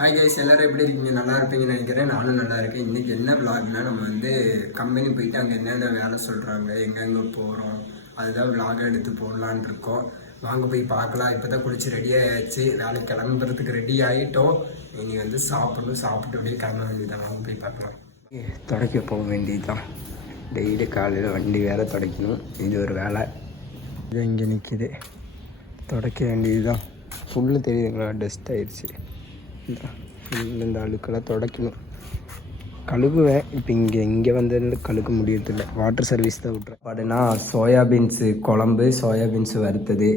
Hi guys, எல்லோரும் எப்படி இருக்கீங்க? நல்லா இருப்பீங்கன்னு நினைக்கிறேன். நானும் நல்லா இருக்கேன். இன்றைக்கி என்ன விளாக்னா, நம்ம வந்து கம்பெனி போயிட்டு அங்கே என்னென்ன வேலை சொல்கிறாங்க, எங்கெங்கே போகிறோம், அதுதான் விளாக் எடுத்து போடலான் இருக்கோம். வாங்க போய் பார்க்கலாம். இப்போ தான் குளிச்சு ரெடியாகிடுச்சு, வேலைக்கு கிளம்புறதுக்கு ரெடி ஆகிட்டோம். இனி வந்து சாப்பிட்டு அப்படியே கிளம்ப வேண்டியதான். வாங்க போய் பார்க்கலாம். துடைக்க போக வேண்டியதுதான். டெய்லி காலையில் வண்டி வேலை துடைக்கணும். இது ஒரு வேலை. இது இங்கே நிற்கிது, துடைக்க வேண்டியதுதான். ஃபுல்லு தெரியுதுங்களா, டஸ்ட் ஆயிடுச்சு. இந்த அழுக்கெல்லாம் துடைக்கணும், கழுகுவேன். இப்போ இங்கே வந்து கழுக முடியறதில்லை. வாட்டர் சர்வீஸ் தான் விட்றேன். பாடுனா சோயாபீன்ஸு குழம்பு, சோயாபீன்ஸு வறுத்தது.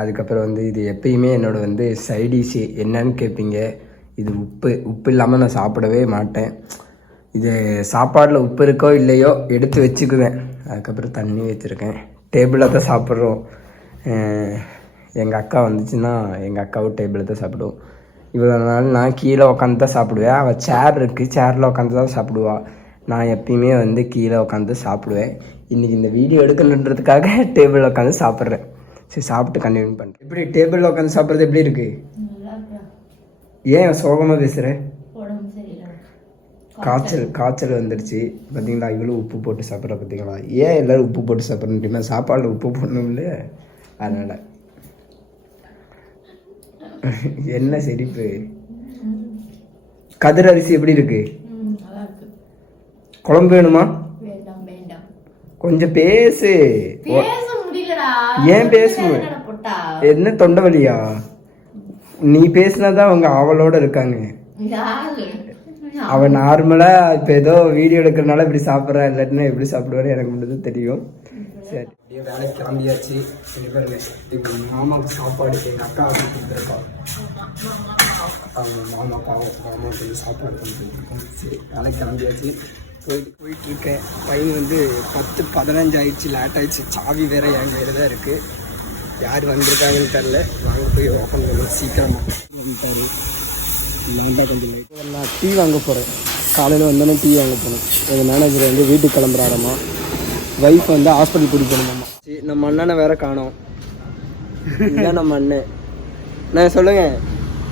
அதுக்கப்புறம் வந்து இது எப்பயுமே என்னோடய வந்து சைடிஷு என்னன்னு கேட்பீங்க. இது உப்பு இல்லாமல் நான் சாப்பிடவே மாட்டேன். இது சாப்பாடில் உப்பு இருக்கோ இல்லையோ எடுத்து வச்சுக்குவேன். அதுக்கப்புறம் தண்ணி வச்சுருக்கேன். டேபிளில் தான் சாப்பிட்றோம். எங்கள் அக்கா வந்துச்சுன்னா எங்கள் அக்காவும் டேபிளில் தான் சாப்பிடுவோம். இவ்வளோ நாள் நான் கீழே உட்காந்து தான் சாப்பிடுவேன். அவள் சேர் இருக்குது, சேரில் உட்காந்து தான் சாப்பிடுவாள். நான் எப்பயுமே வந்து கீழே உட்காந்து சாப்பிடுவேன். இன்றைக்கி இந்த வீடியோ எடுக்கணுன்றதுக்காக டேபிளில் உட்காந்து சாப்பிட்றேன். சரி, சாப்பிட்டு கண்டினியூ பண்ணுறேன். எப்படி டேபிளில் உட்காந்து சாப்பிட்றது எப்படி இருக்குது? ஏன் சோகமாக பேசுகிறேன்? காய்ச்சல் வந்துடுச்சு பார்த்தீங்களா? இவ்வளோ உப்பு போட்டு சாப்பிட்ற பார்த்தீங்களா? ஏன் எல்லோரும் உப்பு போட்டு சாப்பிட்றேன்? சாப்பாடில் உப்பு போடணும் இல்லையா, அதனால். என்ன சிரிப்பு? கதிர் அரிசி எப்படி இருக்கு? குழம்பு வேணுமா? கொஞ்சம் பேசு. ஏன் பேசணும்? என்ன தொண்டை வலியா? நீ பேசினாதான் அவங்க அவளோட இருக்காங்க. அவன் நார்மலா இப்ப ஏதோ வீடியோ எடுக்கிறதுனால இப்படி சாப்பிட்றா, இல்லாட்டினா எப்படி சாப்பிடுவாரு எனக்கு மட்டும் தெரியும். சரி, வேலைக்கு கிளம்பியாச்சு. பாருங்க, இப்போ மாமாவுக்கு சாப்பாடு எங்கள் அக்கா கொடுத்துருக்கோம். மாமாவுக்கு வந்து சாப்பாடு கொடுத்துருக்கோம். சரி, வேலைக்கு கிளம்பியாச்சு. போயிட்டுருக்கேன். பையன் வந்து 10-15 ஆயிடுச்சு, லேட் ஆயிடுச்சு. சாவி வேற என் கையில் தான் இருக்குது. யார் வந்திருக்காங்கன்னு தெரில. வாங்க போய் ஓப்பன் பண்ணணும் சீக்கிரமாக. வந்துட்டாரு இல்லைண்டா கொஞ்சம் லைட். நான் டீ வாங்க போகிறேன். காலையில் வந்தோன்னே டீ வாங்க போகணும். எங்கள் மேனேஜர் வந்து வீட்டுக்கு கிளம்புறாரம்மா. வைஃப் வந்து ஹாஸ்பிட்டல் கூட்டிகிட்டு போகணுமாம்மா. சரி, நம்ம அண்ணனை வேற காணோம். இதுதான் நம்ம அண்ணன். நான் சொல்லுங்கள்,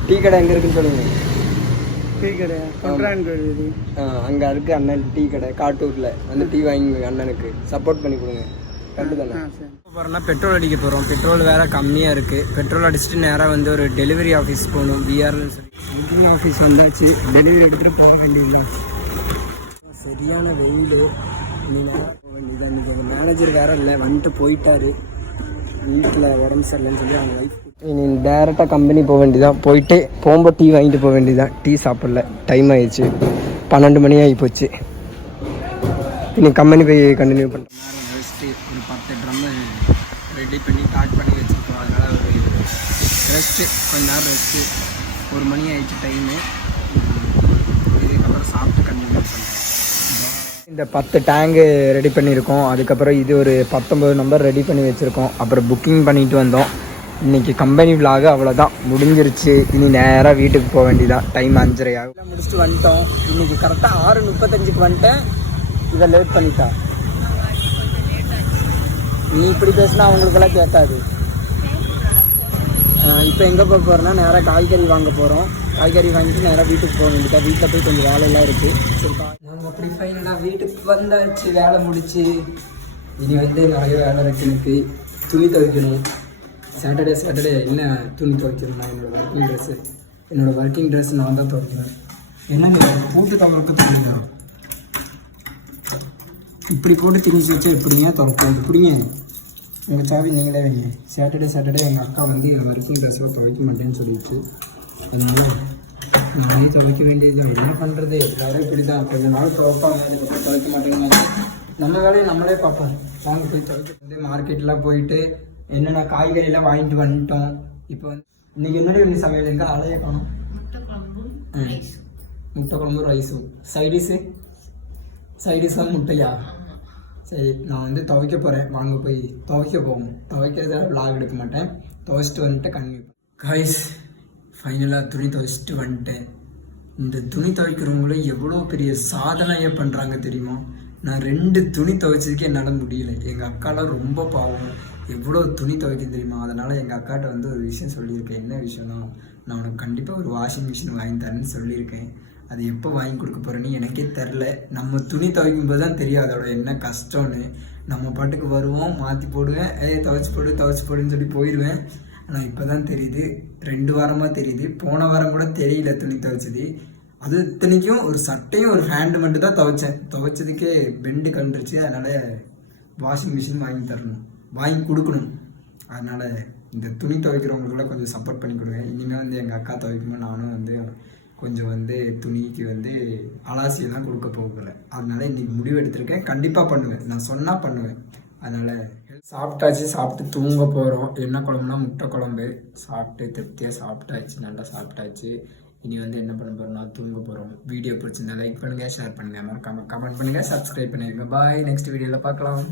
டீ கடை எங்கே இருக்குன்னு சொல்லுங்கள். டீ கடை அங்கே இருக்குது அண்ணன் டீ கடை, காட்டூரில். அந்த டீ வாங்கி அண்ணனுக்கு சப்போர்ட் பண்ணி கொடுங்க. கண்டு தானே போகிறோம்னா பெட்ரோல் அடிக்க போகிறோம். பெட்ரோல் வேறு கம்மியாக இருக்குது. பெட்ரோல் அடிச்சுட்டு நேராக வந்து ஒரு டெலிவரி ஆஃபீஸ் போகணும். பிஆர்னு சொல்லி புக்கிங் ஆஃபீஸ் வந்தாச்சு. டெலிவரி எடுத்துகிட்டு போக வேண்டியதுதான். சரியான வெயில். இன்றைக்கி மேனேஜர் வேறு இல்லை, வந்துட்டு போயிட்டாரு. வீட்டில் உடம்பு சரியில்லைன்னு சொல்லி அவங்க லைஃப். இனி டேரெக்டாக கம்பெனி போக வேண்டியதான். போயிட்டு போகும்போது டீ வாங்கிட்டு போக வேண்டியதான். டீ சாப்பிடல, டைம் ஆயிடுச்சு. 12 மணி ஆகி போச்சு. இனி கம்பெனி போய் கண்டினியூ பண்ணுறேன். ஒரு 10 ட்ரம்மு ரெடி பண்ணி பேக் பண்ணி வச்சுருக்கோம். அதனால் ஒரு ரெஸ்ட்டு, கொஞ்ச நேரம் ரெஸ்ட்டு. 1 மணி ஆயிடுச்சு டைமு. இதுக்கப்புறம் சாப்பிட்டு கண்டினியூ பண்ணுறேன். இந்த 10 டேங்கு ரெடி பண்ணியிருக்கோம். அதுக்கப்புறம் இது ஒரு 19 நம்பர் ரெடி பண்ணி வச்சுருக்கோம். அப்புறம் புக்கிங் பண்ணிட்டு வந்தோம். இன்றைக்கி கம்பெனி விலாகு அவ்வளோதான், முடிஞ்சிருச்சு. இனி நேராக வீட்டுக்கு போக வேண்டியதான். டைம் 5:30 ஆகும். முடிச்சுட்டு வந்துட்டோம். இன்றைக்கி கரெக்டாக 6:35க்கு வந்துட்டேன். இதை லேட் பண்ணிட்டா. நீ இப்படி பேசினா அவங்களுக்கெல்லாம் கேட்காது. இப்போ எங்கே போக போகிறோன்னா நேராக காய்கறி வாங்க போகிறோம். காய்கறி வாங்கிட்டு நேராக வீட்டுக்கு போக வேண்டியதா. வீட்டில் போய் கொஞ்சம் வேலையெல்லாம் இருக்குது. சரி, நாங்கள் அப்படி ஃபைனலாக வீட்டுக்கு வந்தாச்சு. வேலை முடிச்சு. இனி வந்து நிறைய வேலை இருக்குது. எனக்கு துணி துவைக்கணும். சாட்டர்டே என்ன துணி துவைக்கணும்னா என்னோடய ஒர்க்கிங் ட்ரெஸ் நான் தான் துவைக்கிறேன். என்னங்க போட்டு துவைக்க துணிங்க இப்படி போட்டு திணிச்சு வச்சா எப்படிங்க துவைக்கும்? இப்படிங்க உங்கள் சாவி நீங்களே வைங்க. சாட்டர்டே எங்கள் அக்கா வந்து ஒர்க்கிங் ட்ரெஸ்ஸெலாம் துவைக்க மாட்டேன்னு சொல்லிடுச்சு. அதனால் நானே துவைக்க வேண்டியது. என்ன பண்ணுறது, வேறு இப்படி தான். கொஞ்ச நாள் துவைப்பாங்க, அதுக்கப்புறம் துவைக்க மாட்டேங்க. நம்ம வேலையை நம்மளே பார்ப்போம். வாங்க போய் துவைக்க. வந்து மார்க்கெட்லாம் போயிட்டு என்னென்ன காய்கறியெல்லாம் வாங்கிட்டு வந்துட்டோம். இப்போ வந்து இன்றைக்கி என்னோட சமையல் எங்கே அலைய காணும். முட்டை குழம்பும் ரைஸும். சைடிஷாக முட்டையா? சரி, நான் வந்து துவைக்க போகிறேன். வாங்க போய் துவைக்க போவோம். துவைக்கிறத விளாக் எடுக்க மாட்டேன். துவைச்சிட்டு வந்துட்டு கண்டிப்பாக. காய்ஸ், ஃபைனலாக துணி துவைச்சிட்டு வந்துட்டேன். இந்த துணி துவைக்கிறவங்களும் எவ்வளோ பெரிய சாதனையை பண்ணுறாங்க தெரியுமா? நான் 2 துணி துவைச்சதுக்கு என்னால் முடியலை. எங்கள் அக்காலாம் ரொம்ப பாவம், எவ்வளோ துணி துவைக்க தெரியுமா? அதனால் எங்கள் அக்காட்ட வந்து ஒரு விஷயம் சொல்லியிருக்கேன். என்ன விஷயம்னா, நான் உனக்கு கண்டிப்பாக ஒரு வாஷிங் மிஷின் வாங்கி தரேன்னு சொல்லியிருக்கேன். அது எப்போ வாங்கி கொடுக்க போகிறேன்னு எனக்கே தெரில. நம்ம துணி துவைக்கும் போது தான் தெரியும் அதோட என்ன கஷ்டம்னு. நம்ம பாட்டுக்கு வருவோம், மாற்றி போடுவேன், துவைச்சி போடுன்னு சொல்லி போயிடுவேன். ஆனால் இப்போ தான் தெரியுது, 2 வாரமாக தெரியுது. போன வாரம் கூட தெரியல துணி துவைச்சது. அது இத்தனைக்கும் ஒரு சட்டையும் ஒரு ஹேண்டு மட்டும் தான் துவைச்சதுக்கே பெண்டு கண்டுருச்சு. அதனால் வாஷிங் மிஷின் வாங்கி கொடுக்கணும். அதனால் இந்த துணி துவைக்கிறவங்களுக்குலாம் கொஞ்சம் சப்போர்ட் பண்ணி கொடுங்க. இனிமேல் வந்து எங்கள் அக்கா துவைக்கும்போது நானும் வந்து கொஞ்சம் வந்து துணிக்கு வந்து அலாசியெல்லாம் கொடுக்க போகலை. அதனால் இன்றைக்கி முடிவு எடுத்திருக்கேன், கண்டிப்பாக பண்ணுவேன். நான் சொன்னால் பண்ணுவேன். அதனால் சாப்பிட்டு தூங்க போகிறோம். என்ன குழம்புனா முட்டை குழம்பு. சாப்பிட்டு திருப்தியாக சாப்பிட்டாச்சு, நல்லா சாப்பிட்டாச்சு. இனி வந்து என்ன பண்ண போகிறோம்னா தூங்க போகிறோம். வீடியோ பிடிச்சிருந்தா லைக் பண்ணுங்கள், ஷேர் பண்ணுங்கள், மறக்காமல் கமெண்ட் பண்ணுங்கள், சப்ஸ்கிரைப் பண்ணிடுங்க. பாய், நெக்ஸ்ட் வீடியோவில் பார்க்கலாம்.